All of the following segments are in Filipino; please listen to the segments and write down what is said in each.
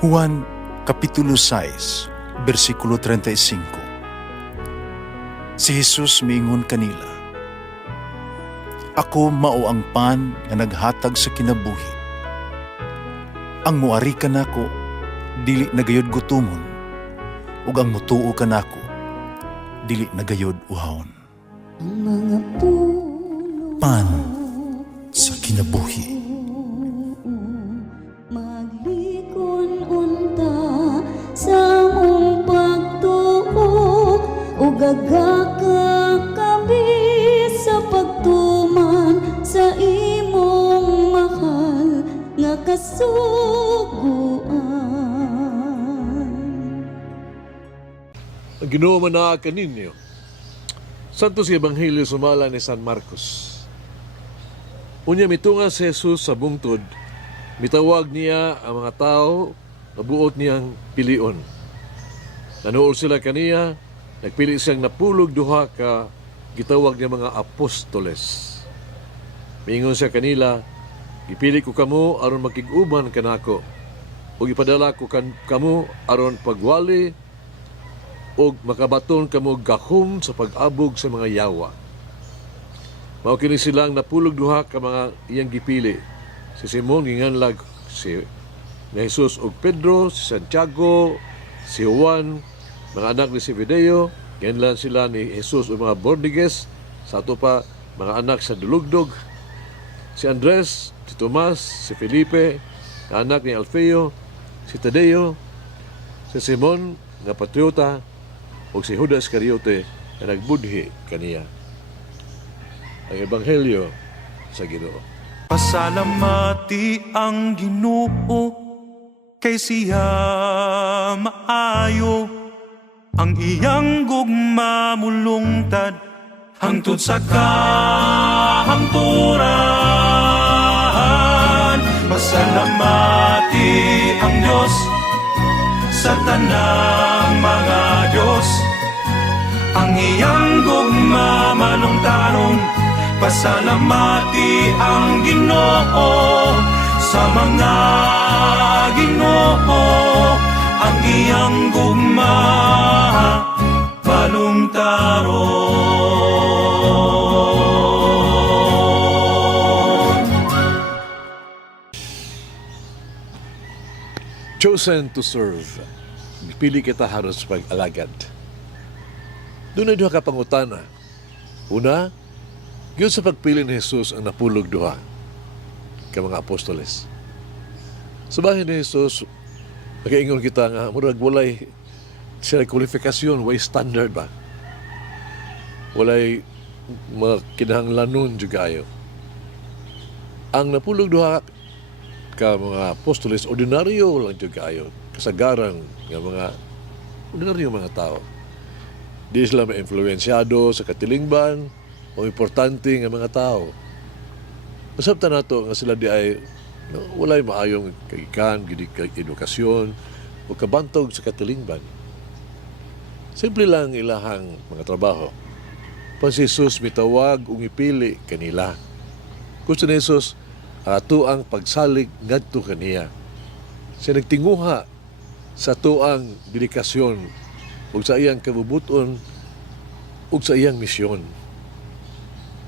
Juan Kapitulo 6, versikulo 35. Si Jesus miingon kanila, "Ako mao ang pan nga naghatag sa kinabuhi. Ang muari kanako dili nagayod gutomon, ug ang mutuo kanako dili nagayod uhawon." Ang mga puno Pan sa kinabuhi. maglikon unta sa mong pagtuo ug gagaka kami sa pagtuman sa imong mahal nga kasuguan. Ang Ginoo manaa kaninyo. Santo si Ebanghelyo sumala ni San Marcos. Unya mitunga si Jesus sa bungtod, mitawag niya ang mga tao na buot niyang pilion. Nanuol sila kaniya, nagpili siyang napulog duha ka gitawag niya mga apostoles. Miingon siya kanila, "Gipili ko kamo aron makig-uban kanako, ug ipadala ko kamo aron pagwali ug makabaton kamo gahom sa pag-abog sa mga yawa." Mao kini silang napulog duha ka mga iyang gipili. Si Simon ginganlag si Jesus ug Pedro, si Santiago, si Juan, mga anak ni Zebedeo, ginlan sila ni Jesus ug mga Bordiges, sa ato pa mga anak sa dulugdog, si Andres, si Tomas, si Felipe, nga anak ni Alfeo, si Tadeo, si Simon nga patriota, ug si Judas Iscariote nga nagbudhi kaniya. Ang Ebanghelyo sa Ginoo. Pasalamati ang Ginoo kay siya maayo, ang iyang gugma mulungtad hangtod sa kahangturan. Pasalamati ang Diyos sa tanang mga Diyos, ang iyang gugma malungtaron. Pasalamati ang Ginoo sa mga Ginoo, ang iyang gugma balungtaron. Chosen to serve. Pili kita haros pag-alagad. Doon ay duha ka pangutana. Una, yun sa pagpili ni Jesus ang napulog duha ka mga apostoles. Sa bahin ni Jesus, nakaingon kita nga, murag walay sila kwalifikasyon, way standard ba? Walay mga kinahanglanon juga ayo. Ang napulog duha ka mga apostoles, ordinaryo lang juga ayo. Kasagarang nga mga ordinaryo mga tao. Di sila ma-influensyado sa katilingban o importante nga mga tao. Masabta na to nga sila di ay walay maayong kagikan, edukasyon o kabantog sa katilingban. Simple lang ilahang mga trabaho. Pan si Jesus mitawag ug ipili kanila. Gusto ni Jesus ato ang pagsalig ngadto kaniya. Siya nagtinguha sa tuang dedikasyon ug sa iyang kabubuton ug sa iyang misyon.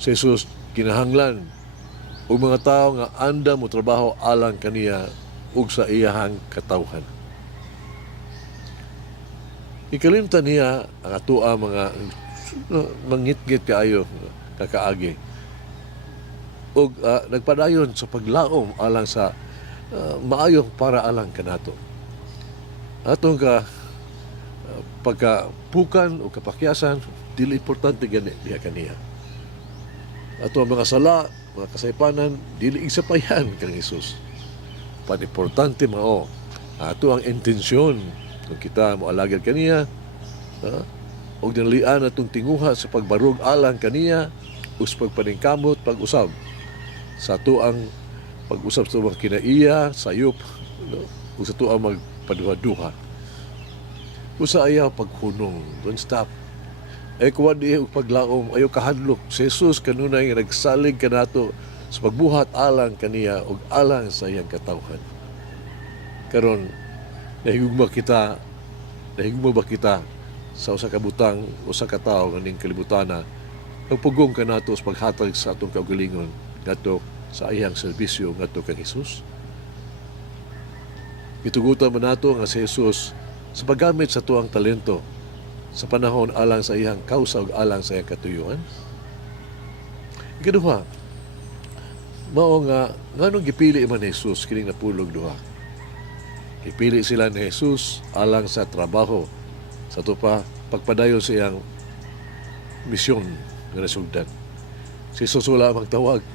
Si Jesus kinahanglan ug mga tao nga anda mo trabaho alang kaniya ug sa iyahang katawhan. Ikalimtan niya ang atua mga mangitgit kaayo kakaagi ug nagpadayon sa paglaom alang sa maayong para alang kanato. Atong pagkapukan o kapakyasan dili importante gani diha kaniya. Ato ang mga sala, mga kasaypanan, dili isapayan kang Jesus. Pan-importante mao ato ang intensyon kung kita mo alagad kaniya, o dinalian atong tinguha sa pagbarog alang kaniya, us pagpaningkamot, pag-usab sa ato ang pag-usab sa mga kinaiya, sayop, o sa ato ang magpaduha-duha. Usa ayaw paghunong, don't stop. Ay kuwan di paglaom, ayaw kahadlok. Si Jesus kanunay nga nagsalig kanato sa pagbuhat alang kaniya o alang sa iyang katawhan. Karon nahigugma ba kita sa usa ka butang, usa ka tawo kaning kalibutana, pagpugong ka nato sa paghatag sa atong kaugalingon ngadto sa iyang serbisyo ngadto kang Hesus. Gitugutan man nato nga si Hesus sa paggamit sa tuang talento sa panahon alang sa iyang kausa ug alang sa iyang katuyuan. Ikaduha, mao nga nganong gipili man ni Hesus kining napulog duha. Gipili sila ni Hesus alang sa trabaho sa tupa pagpadayon sa iyang misyon nga nasugdan. Si Hesus wala magtawag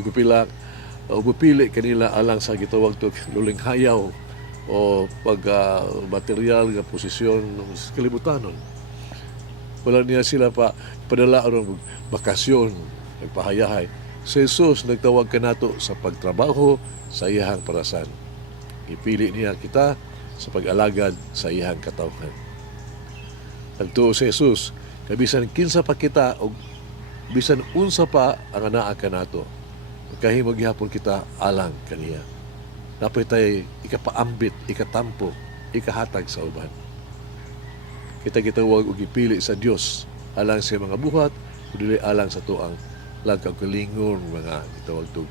ug pili kanila alang sa gitawag to luling hayaw o pag material nga posisyon sa kalibutanon. Wala niya sila pa padala aron bakasyon, nagpahayahay. Si Jesus nagtawag kanato sa pagtrabaho sa iyang parasan. Ipili niya kita sa pag-alagad sa iyang katawhan. Nagtuo si Jesus, kabisan kinsa pa kita o bisan unsa pa ang anaa kanato. Kahimog gihapon kita alang kaniya. Dapat tayo ikapaambit, ikatampo, ikahatag sa uban. Kita gitawag og ipili sa Dios alang sa mga buhat, dili alang sa tuang lagkagalingon mga gitawag tug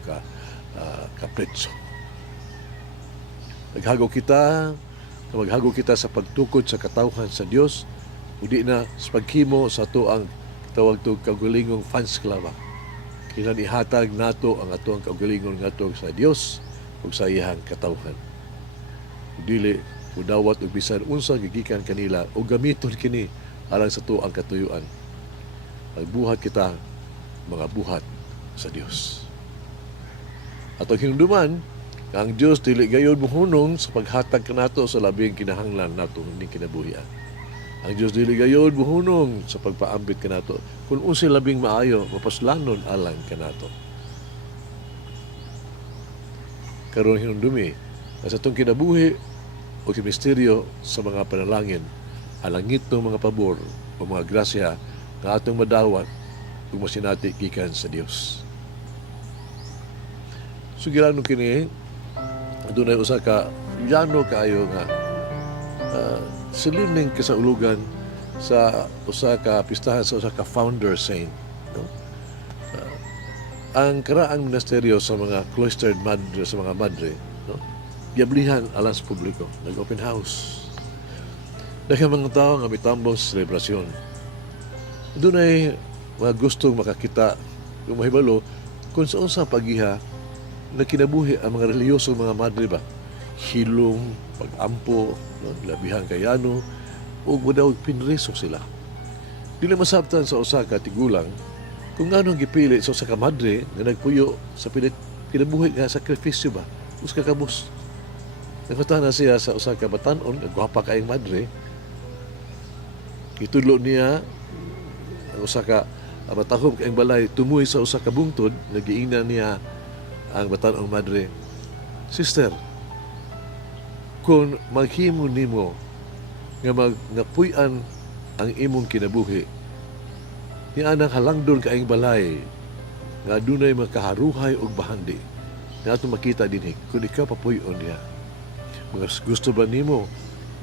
kapritso. Maghago kita sa pagtukod sa katawhan sa Dios, udi na sa paghimo sa tuang tawag tug kagalingong fans club. Kinahanglan ihatag nato ang atong kaugalingon ngadto sa Dios ug sa iyang katawhan. Dili udawat og bisan unsa gigikan kanila o gamiton kini alang sa tuang katuyuan. Magbuhat kita mga buhat sa Dios. At ang hinumduman, ang Dios dili gayud mohunong sa paghatag kanato sa labing kinahanglan nato ning kinabuhian. Ang Dios dili gayud mohunong sa pagpaambit kanato kun unsay labing maayo mapaslanon alang kanato. Karon hinumdumi sa atong kinabuhi o misteryo sa mga panalangin, alangit ng mga pabor o mga grasya nga atong madawat kung masinati gikan sa Dios. Sugilano kini adunay usa ka yano kaayo nga siluning kasaulugan sa usa ka pistahan sa usa ka founder saint, no? Ang karaang ministeryo sa mga cloistered madre, sa mga madre, no? Giablihan alang sa publiko, nag-open house. Dahil mga tao nga mitambong sa selebrasyon. Doon ay mga gustong makakita yung mahibalo kung saan sa pagiha na kinabuhi ang mga reliyosong mga madre ba. Hilom, pag-ampo, no? Labihan kayano, o daw pinreso sila. Dili masabtan sa usa ka tigulang kung anong gipili sa usa ka madre nga nagpuyo sa kinabuhi nga sakripisyo ba. Usa ka kabus. Nagpatana siya sa usa ka batan-on, gwapa kaayong madre. Itudlo niya ang usa ka batahom kaayong balay tumuy sa usa ka bungtod, nagiingnan niya ang batan-ong madre. Sister, kung maghimo nimo nga magnapuy-an ang imong kinabuhi, ni anang halangdon kaayong balay nga adunay makaharuhay og bahandi. Nga ato makita dinhi kung ikaw papuy-on niya. Mga gusto ba nimo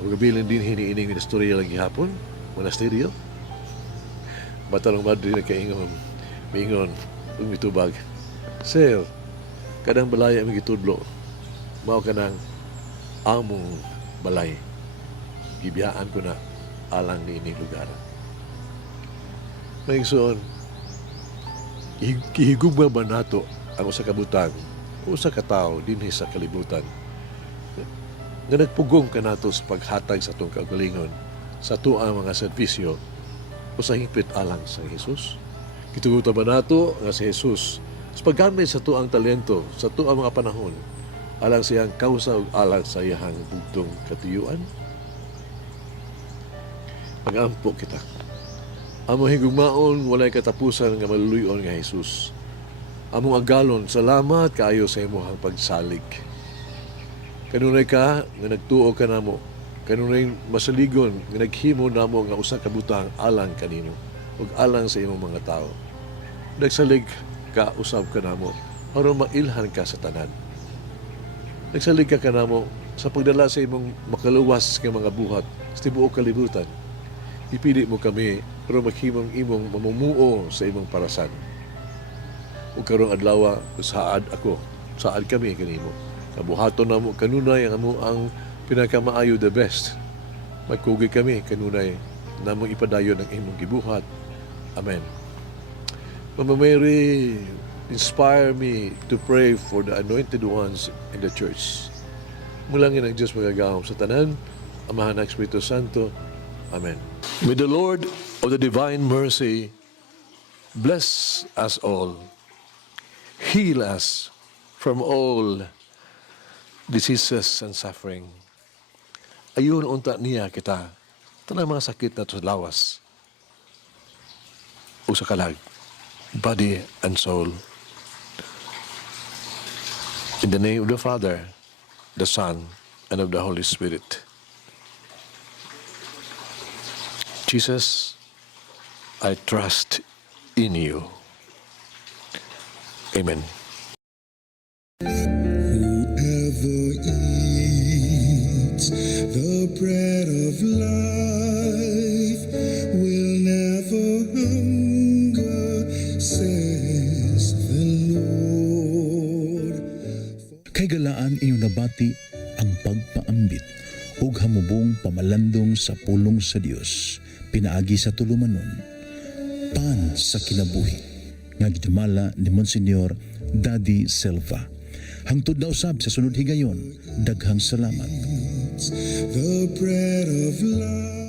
magabilin din hiniining ministorya lang gihapon monasteryo? Batalong madre na kaingon mingon ug mitubag, Sir, kadang balay ang gitudlo mao kanang among balay, gibiyaan ko na alang niining lugar. Maingsoon, kihigugma ba nato ang usa ka butang o usa ka tawo dinhi sa kalibutan nga nagpugong ka nato sa paghatag sa itong kaugalingon sa tuang mga servisyo o sa hingpit alang sa Jesus? Kitugutan ba nato nga si Jesus sa paggamit sa tuang talento sa tuang mga panahon alang sa iyang kausa o alang sa iyang bugtong katuyuan? Pag-ampo kita. Among higugmaon walay katapusan nga maluluyon nga Jesus. Among agalon, salamat kaayo sa imong pagsalig. Kanunay ka nga nagtuo ka namo, kanunay masaligon nga naghimo namo nga usa ka butang alang kanino ug alang sa imong mga tao. Nagsalig ka usab ka namo aron mailhan ka sa tanan. Nagsalig ka kanamo sa pagdala sa imong makaluwas nga mga buhat sa tibuok kalibutan. Ipili mo kami pero maghimong imong mamumuo sa imong parasan. Ug karong adlaw saad ako, saad kami kanimo. Kabuhaton namo kanunay ang amo ang pinakamaayo the best. Magkugi kami kanunay namong ipadayon ang imong gibuhat. Amen. Mama Mary, inspire me to pray for the anointed ones in the church. Mulangin ang Diyos magagahom sa tanan, Amahan ng Espiritu Santo. Amen. May the Lord of the divine mercy bless us all, heal us from all diseases and suffering. Ayun unta niya kita, tanang mga sakit na to sa lawas o sa kalag, body and soul. In the name of the Father, the Son, and of the Holy Spirit. Jesus, I trust in you. Amen. Whoever eats the bread of life will never hunger, says the Lord. Kay galaan inyong nabati ang pagpaambit ug hamubong pamalandong sa pulong sa Dios pinaagi sa tulumanon pan sa kinabuhi nga gidumala ni Monsignor Daddy Silva. Hangtod na usab sa sunod higayon, daghang salamat. The bread of life.